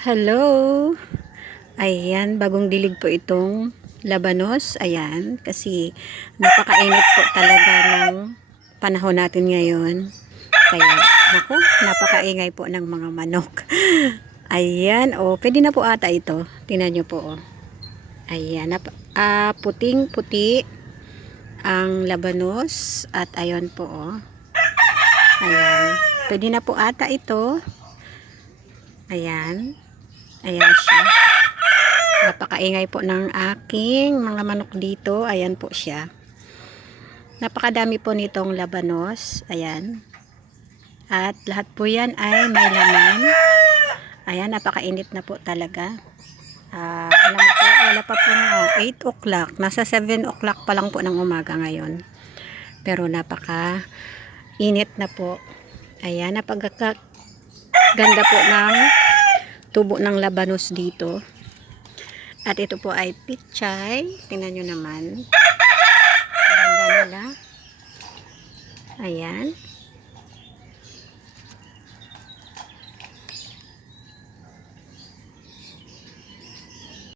Hello! Ayan, bagong dilig po itong labanos. Ayan, kasi napakainit po talaga ng panahon natin ngayon. Kaya, naku, napakaingay po ng mga manok. Ayan, pwede na po ata ito. Tingnan nyo po, Ayan, puting-puti ang labanos. At ayon po, Ayan, pwede na po ata ito. Ayan. Ayan siya. Napakaingay po ng aking mga manok dito. Ayan po siya. Napakadami po nitong labanos. Ayan. At lahat po yan ay may laman. Ayan, napakainit na po talaga. Alam mo po, wala pa po 8 o'clock. Nasa 7 o'clock pa lang po ng umaga ngayon. Pero napaka init na po. Ayan, napaganda po ng tubo ng labanos dito. At ito po ay pichay. Tingnan nyo naman. Ang ganda nila. Ayan.